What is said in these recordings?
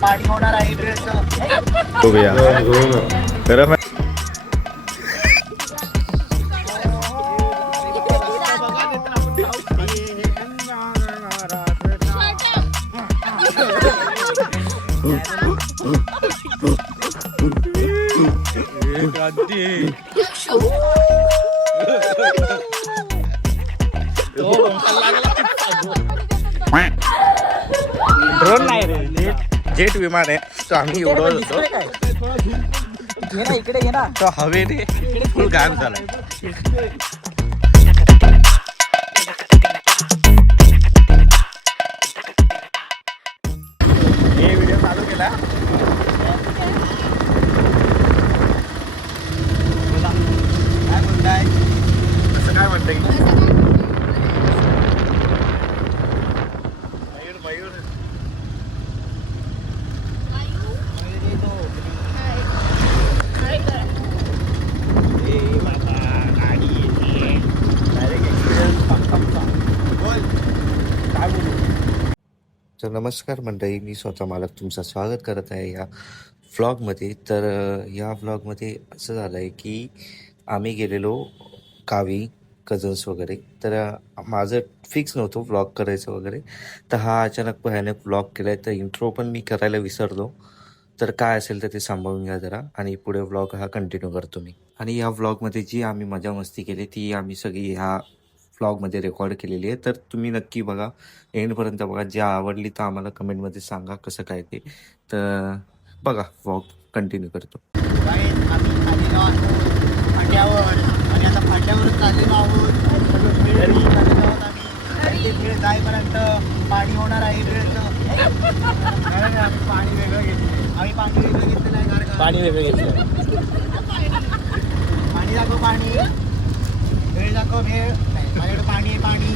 पाणी होणार आहे ड्रेस बघूया गरम आहे. ड्रोन नाही रे, जेट विमान आहे. तो आम्ही उडवत होतो, इकडे घे ना. तो हवेने फुल गायब झाला. हे व्हिडिओ चालू केला. काय म्हणताय? असं काय म्हणते मयूर तर नमस्कार मंडळी, मी स्वतः मालक तुमचं स्वागत करत आहे या व्लॉगमध्ये. तर या व्लॉगमध्ये असं झालं आहे की आम्ही गेलेलो गावी कझन्स वगैरे. तर माझं फिक्स नव्हतं व्लॉग करायचं वगैरे, तर हा अचानक भयानक व्लॉग केला आहे. तर इंट्रो पण मी करायला विसरलो. तर काय असेल तर ते सांभाळून घ्या जरा, आणि पुढे व्लॉग हा कंटिन्यू करतो मी. आणि या व्लॉगमध्ये जी आम्ही मजा मस्ती केली ती आम्ही सगळी ह्या व्लॉगमध्ये रेकॉर्ड केलेली आहे. तर तुम्ही नक्की बघा, एंडपर्यंत बघा. जी आवडली तर आम्हाला कमेंटमध्ये सांगा कसं काय ते. तर बघा, व्लॉग कंटिन्यू करतो. आम्ही आलेलो आहोत फाट्यावर आणि आता फाट्यावर चाललेलो आहोत. खेळ चाललेलो आहोत आम्ही. ते खेळ जाईपर्यंत पाणी होणार आहे ड्रेस. आम्ही पाणी वेगळं घेतलं. आम्ही पाणी वेगळं घेतलेलं आहे. कारण पाणी वेगळं घेतलं. पाणी दाखव, पाणी भेळ दाखव, भेळ. माझ्याकडे पाणी आहे, पाणी.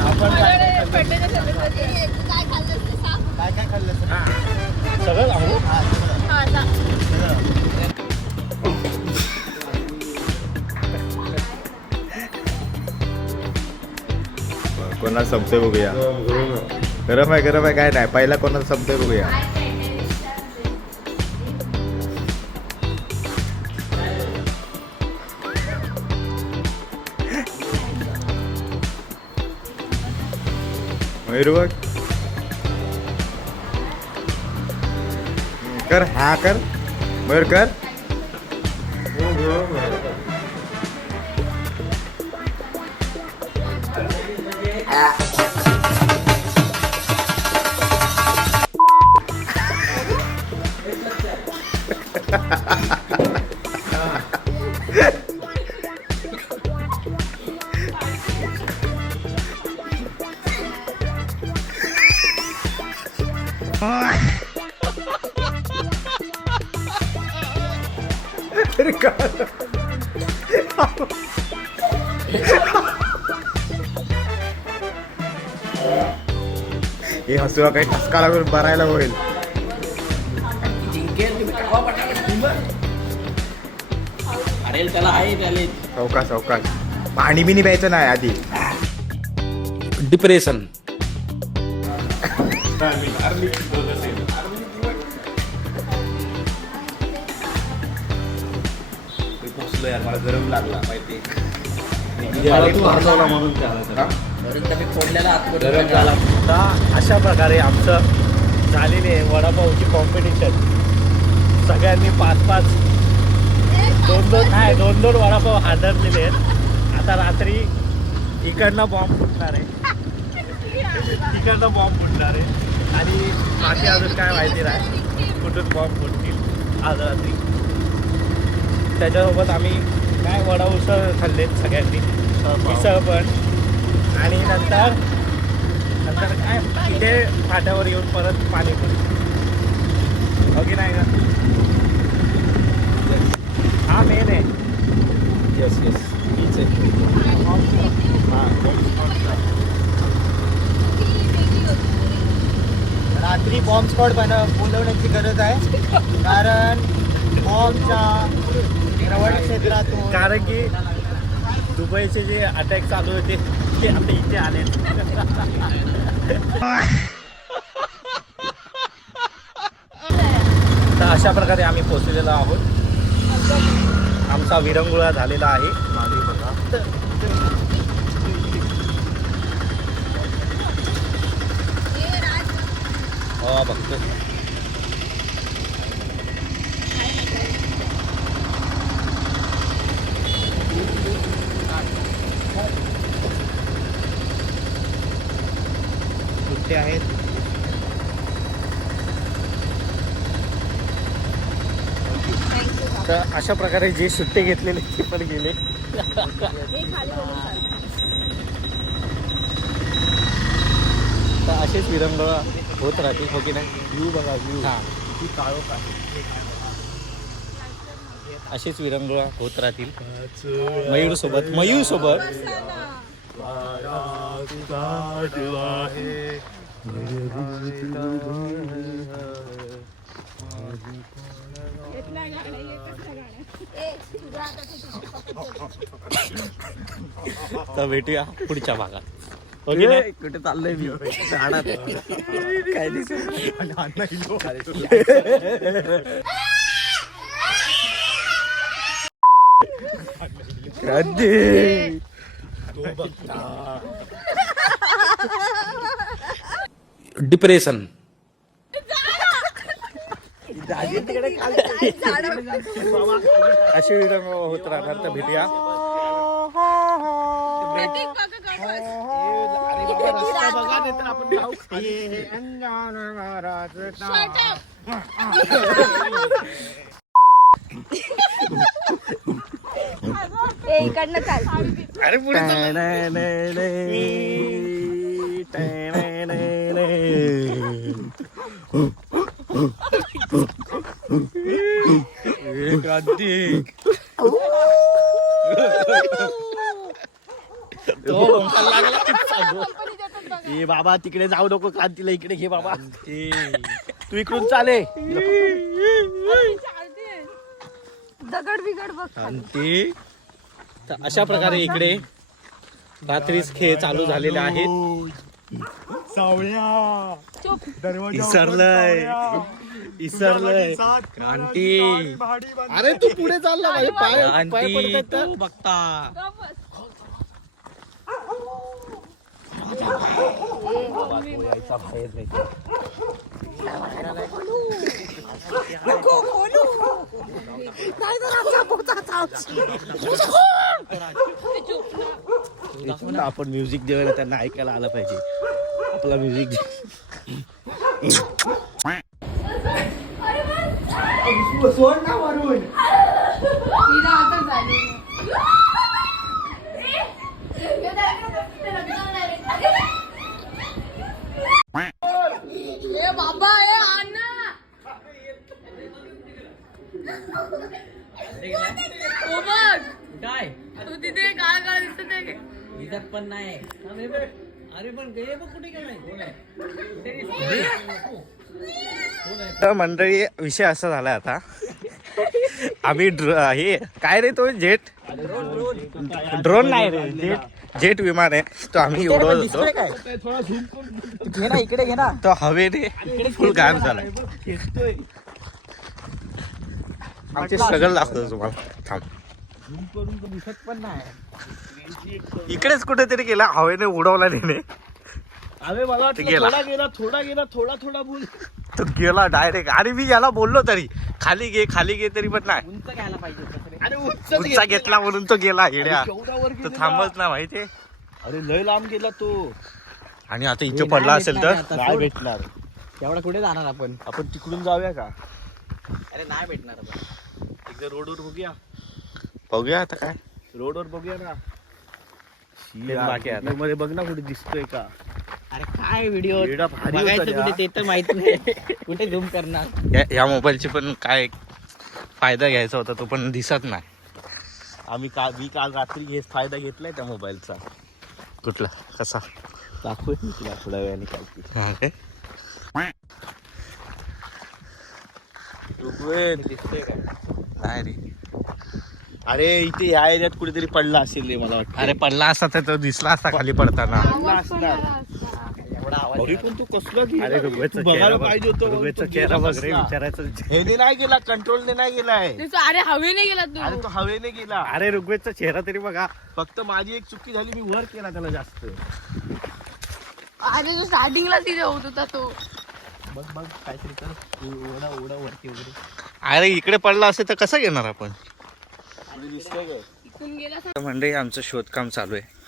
आपण काय काय खाल्लं सगळं सांगू. कोणाला संपते बघूया. गरम आहे, गरम आहे, काय नाही. पहिला कोणाला संपते बघूया. मयूर बघ, कर, हा कर मयूर, कर. हे हसू काही ठसका लागून भरायला होईल. सावकाश सावकाश, पाणी बिनी प्यायचं नाही आधी. डिप्रेशन. मला गरम लागला माहिती. अशा प्रकारे आमचं झालेली आहे वडापावची कॉम्पिटिशन. सगळ्यांनी 5-5 2-2 वडापाव हादरलेले आहेत. आता रात्री इकडनं बॉम्ब फुटणार आहे, आणि बाकी अजून काय माहिती नाही कुठून बॉम्ब फुटतील आज रात्री. त्याच्यासोबत आम्ही काय वडा उसळ खाल्लेत सगळ्यांनी, मिसळ पण. आणि नंतर काय इथे फाट्यावर येऊन परत पाणीपुरी. हो की नाही का? हा मेन आहे. येस येस, हीच आहे. रात्री बॉम्ब स्क्वॉड बोलवण्याची गरज आहे, कारण बॉम्बच्या प्रवण क्षेत्रातून, कारण की दुबईचे जे अटॅक चालू होते ते आपल्या इथे आले. तर अशा प्रकारे आम्ही पोहोचलेलो आहोत. आमचा विरंगुळा झालेला आहे. मागे बघा. हो बघतो. सुट्टे आहेत. तर अशा प्रकारे जे सुट्टे घेतलेले ते पण गेले. तर असेच विरंगुळा होत राहतील. हो की नाही? व्ह्यू बघा, व्ह्यू किती काळोख आहे. असेच विरंगुळा होत राहतील. मयूर सोबत तर भेटूया पुढच्या भागात. कुठे चाललंय मी काय दिसेल. डिप्रेशन. अशी व्हिडिओ होत राहणार. तर भेटूया. इकडनं चाल. अरे पुढे ए बाबा तिकडे जाऊ नको. कांतीला इकडे घे बाबा. तू इकडून चाले. दगड बिगड बघ. शांती. तर अशा प्रकारे इकडे रात्रीच खेळ चालू झालेले आहेत. सावळ्या चुप. इसरलय क्रांती. अरे तू पुढे चालला. माझे पाय क्रांती पडतात. तू बघता. आपण म्युझिक देवायला त्यांना ऐकायला आलं पाहिजे. आपला म्युझिक सोड ना वरून. बाबा हे अण्णा काय तू तिथे काय काय दिसत आहे. इथं पण नाही. अरे पण गेले बघ कुठे गेलाय. तर मंडळी विषय असा झाला आता. आम्ही हे काय रे तो जेट ड्रोन नाही रे जेट विमान आहे. तो आम्ही उडवत होतो. घे ना इकडे घे ना. तो हवेने फुल गायब झाला. आमचे स्ट्रगल दाखवतो तुम्हाला. थांब. दिसत पण नाही. इकडेच कुठेतरी गेला. हवेने उडवला त्याने. अरे मला ते गेला. थोडा गेला थोडा बोल. तो गेला डायरेक्ट. आणि मी याला बोललो तरी खाली घे तरी पण नाही. उंच घ्यायला पाहिजे होतं रे. अरे उंचा घेतला म्हणून तो गेला. येड्या केवढा वर तो गेलेला. थांबच ना माहितीये. अरे लय लांब गेला तो. आणि आता इथे हे पडला नाही असेल भेटणार तर आता. नाही भेटणार. एवढा कुठे जाणार आपण. आपण तिकडून जाऊया का? अरे नाही भेटणार आपण. एकदा रोडवर बघूया. बघूया आता काय. रोडवर बघूया ना. बाकी आहे आता. मध्ये बघ ना कुठे दिसतोय का. अरे काय व्हिडिओ एवढा भारी होता बघायचं रे कुठे हा. ते तर माहित नाही. कुठे झूम करणार. या मोबाईलची पण काय फायदा घ्यायचा होता तो पण दिसत नाही. मी काल रात्री फायदा घेतलाय त्या मोबाईलचा. कुठला कसा दाखवूय मी तुला थोड्या वेळाने काय ते. हा काय दिसतोय काय? नाही रे. अरे इथे या एरियात कुठेतरी पडला असेल रे मला वाटतं. अरे पडला असता तर तो दिसला असता खाली पडताना. अरे पण तू कसला गेला? अरे ऋग्वेदचा तू बघायला चेहरा बघ. पाहिजे होतं. ऋग्वेदचा तू चेहरा गेला बघ रे, कसला? विचारायचं. ह्याने नाही गेला, कंट्रोलने नाही गेलाय. अरे हवेने गेला अरे तू. तो हवेने गेला. अरे ऋग्वेदचा चेहरा तरी बघा. फक्त माझी एक चुकी झाली, मी वर केला त्याला जास्त. अरे तो स्टार्टिंगला तिथे होत होता तो. बघ बघ काहीतरी कर. ओढा ओढा वरती वगैरे. अरे इकडे पडला असेल तर कसं घेणार आपण. तुला दिसतंय काय? इथून गेला म्हणजे आमचं शोधकाम चालू आहे.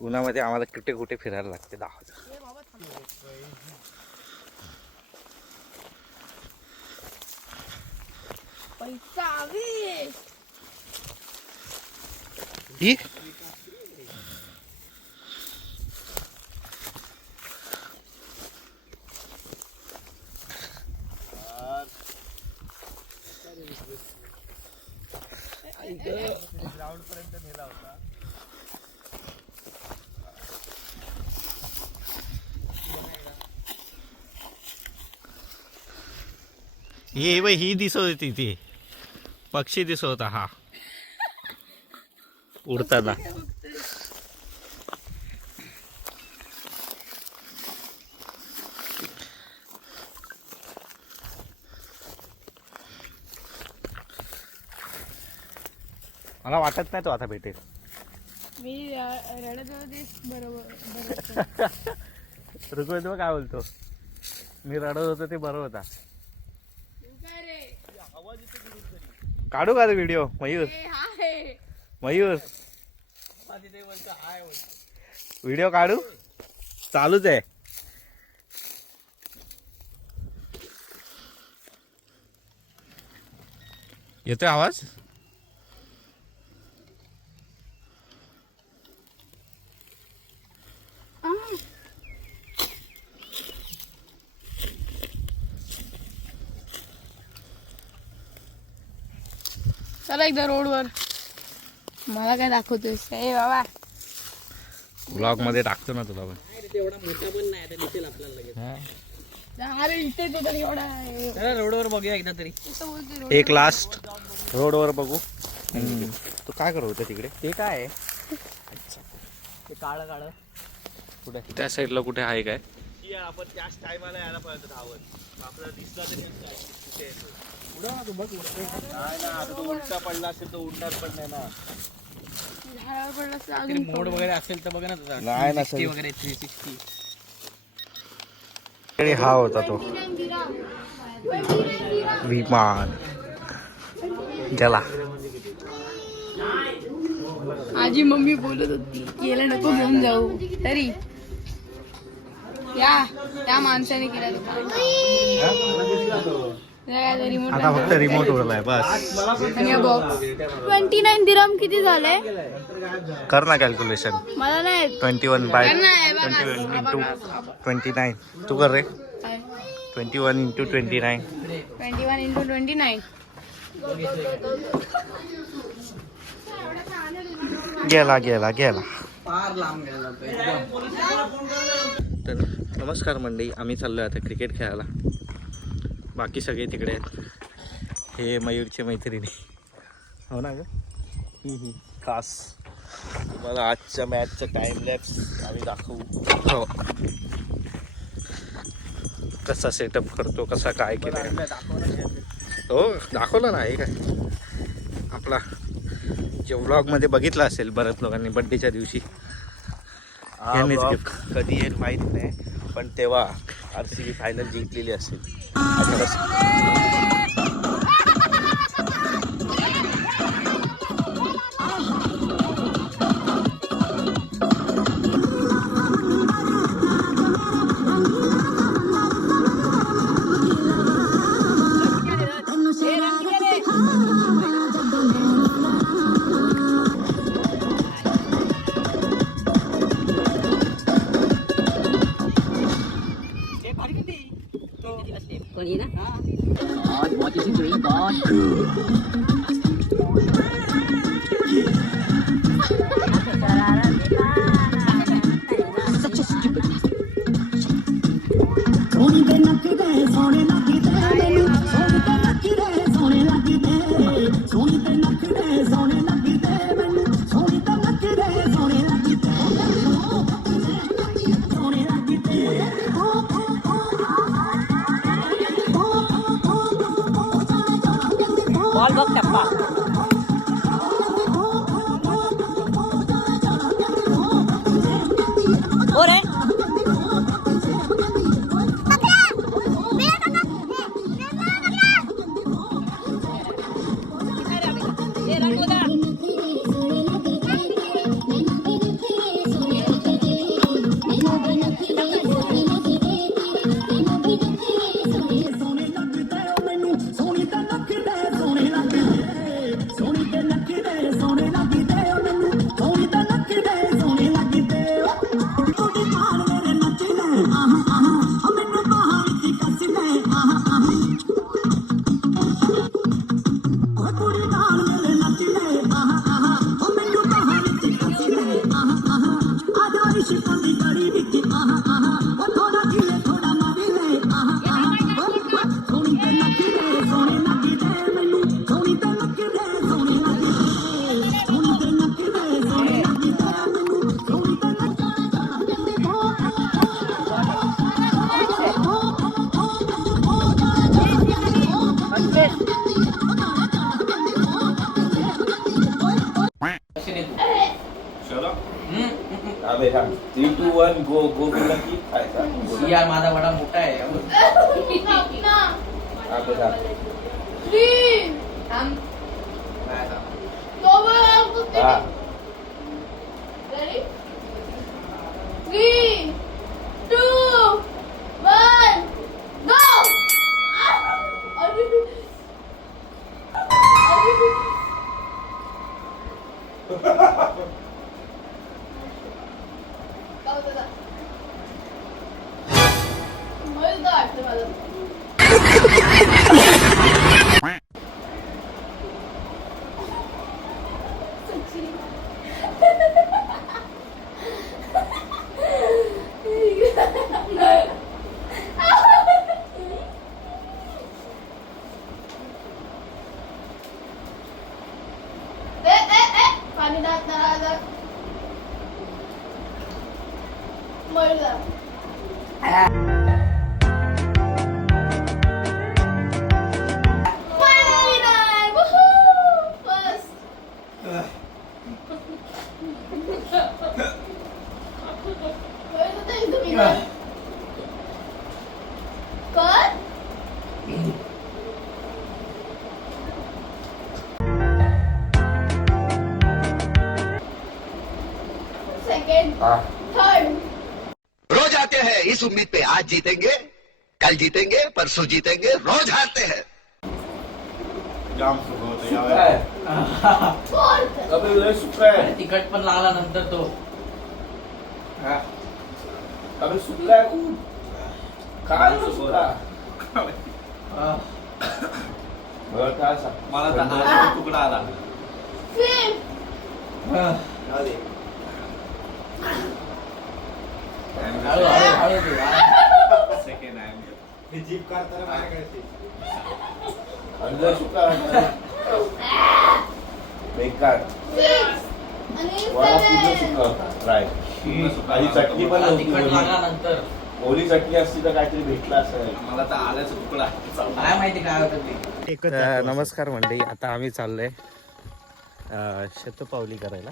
उन्हामध्ये आम्हाला कुठे कुठे फिरायला लागते. पैसा हवी. ही ग्राउंड पर्यंत नेला होता. ही बाई ही दिसत होती ती पक्षी दिसत होता हा उडताना. मला वाटत नाही तो आता भेटेल. मी रडत होते बरोबर. ऋग्वेद बघ काय बोलतो. मी रडत होतो ते बरं होता. काय रे? काढू का व्हिडिओ. मयूर मयूर व्हिडिओ काढू. चालूच आहे. येतोय आवाज. चला एकदा रोडवर. मला काय दाखवतोयस ए बाबा. ब्लॉग मध्ये टाकतो ना तुला पण. तेवढा मोठा पण नाही आता दिसेल आपल्याला लगेच. अरे इथे तो तरी एवढा आहे. चला रोडवर बघूया एकदा तरी. इथं बोलते रोड. एक लास्ट रोडवर बघू. तू काय करत होता तिकडे. ते काय आहे ते काळं काळं कुठे त्या साईडला कुठे आहे काय. आपण त्याच टायमाला यायला पाहिजे धावत. आपल्याला दिसला तरी कुठे आहे तो. उडा तू बघ उडतोय. नाही ना, आता तो उलटा पडला असेल तर उडणार पण नाही ना. झाडावर पडला असता तरी अजून मोड वगैरे असेल तर बघा ना तुझा. नाही ना, 360 वगैरे 360. हा होता तो विमान गेला. माझी मम्मी बोलत होती की याला नको घेऊन जाऊ तरी त्या माणसाने केला रिमोट. आता फक्त रिमोट उडलाय बस. आणि हा बॉक्स 29 दिरम किती झाले कर ना कॅल्क्युलेशन. मला नाही 21 बाय नाही, बघा. 21 इंटू 29. तू कर रे. 21 इंटू 29. 21 into 29. गेला गेला गेला. फार लांब गेला तो एकदम. तर नमस्कार मंडळी. आम्ही चाललो आता क्रिकेट खेळायला. बाकी सगळे तिकडे आहेत. हे मयूरचे मैत्रिणी. हो ना ग. खास तुम्हाला आजच्या मॅचचा टाइम लॅप्स आम्ही दाखवू. हो. कसा सेटअप करतो कसा काय केलं. हो दाखवलं ना. हे काय आपला जे व्लॉगमध्ये बघितलं असेल बऱ्याच लोकांनी बड्डेच्या दिवशी. हा यांनीच vlog gift. कधी येईल माहित नाही, पण तेव्हा RCB फायनल जिंकलेली असेल. आता कोणी ना बॉल बघ टप्पा हो रे चलो अबे थांब 3, 2, 1 गो गो बोला की खायचा यार माझा वडा मोठा आहे अबे थांब हा Ready? 3, 2, 1, go! पाणी दात मरला सेकंड थर्ड रोज आते हैं इस उम्मीद पे आज जीतेंगे कल जीतेंगे परसों जीतेंगे रोज हारते हैं जाम सुख होतं यावेळेस फोर्थ अबे लय सुख आहे तिखट पण लागला नंतर तो अबे सुख आहे खूप काय सुख बरं काय सांग मला तर तुकडा आला फिफ्थ हळू हळू हळू सेकंड आहे हे जीप काढताना बाहेर काढते अंदर सुका बेकार सिक्स आणि वडा पूर्ण सेवन सुका फ्राय आणि चटणी पण मला नव्हती तिखट लागला ओली. नंतर ओली चटणी असती तर काहीतरी भेटलं असं मला तर आल्याचं तुकडा काय माहिती काय होतं ते नमस्कार मंडळी, आता आम्ही चाललोय शतपावली करायला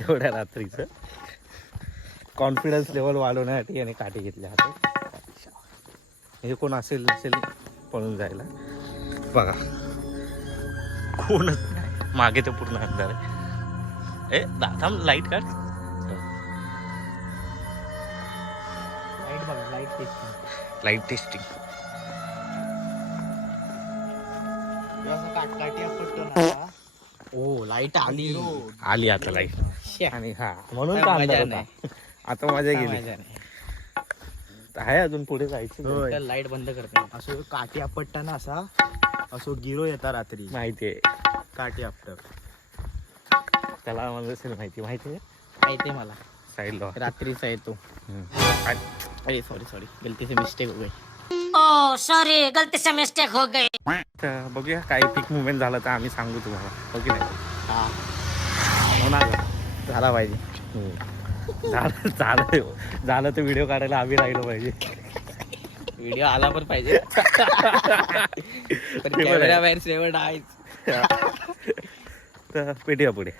एवढ्या रात्रीचं. कॉन्फिडन्स लेवल वाढवण्यासाठी याने काठी घेतल्या हातात. हे कोण असेल नसेल पळून जायला. बघा कोणच नाही, मागे तर पूर्ण अंधार आहे. ए दादा लाईट काढ. लाईट बघा, लाईट टेस्टिंग लाईट टेस्टिंग. काटकाटी पटकन आला. ओ लाईट आली आली आता लाईट. आणि हा म्हणून का अंधार होता. आता मजा गेली. आहे अजून पुढे जायचं. लाईट बंद करते. असं काठी आपटताना असा असं गिरो येता रात्री. माहितीये काठी आपट त्याला मला असेल माहिती आहे माहिती मला साईडला रात्रीचा येतो. अरे सॉरी गलती से मिस्टेक हो गई. सॉरी गलती से मिस्टेक हो गई. तर बघूया काही पिक मुवमेंट झालं तर आम्ही सांगू तुम्हाला. हो की नाही? हा होणार का? झाला पाहिजे. झालं तर व्हिडिओ काढायला आम्ही राहिलो पाहिजे. व्हिडिओ आला पण पाहिजे. कॅमेरा बाहेर सेवड आहेच. तर भेटूया पुढे.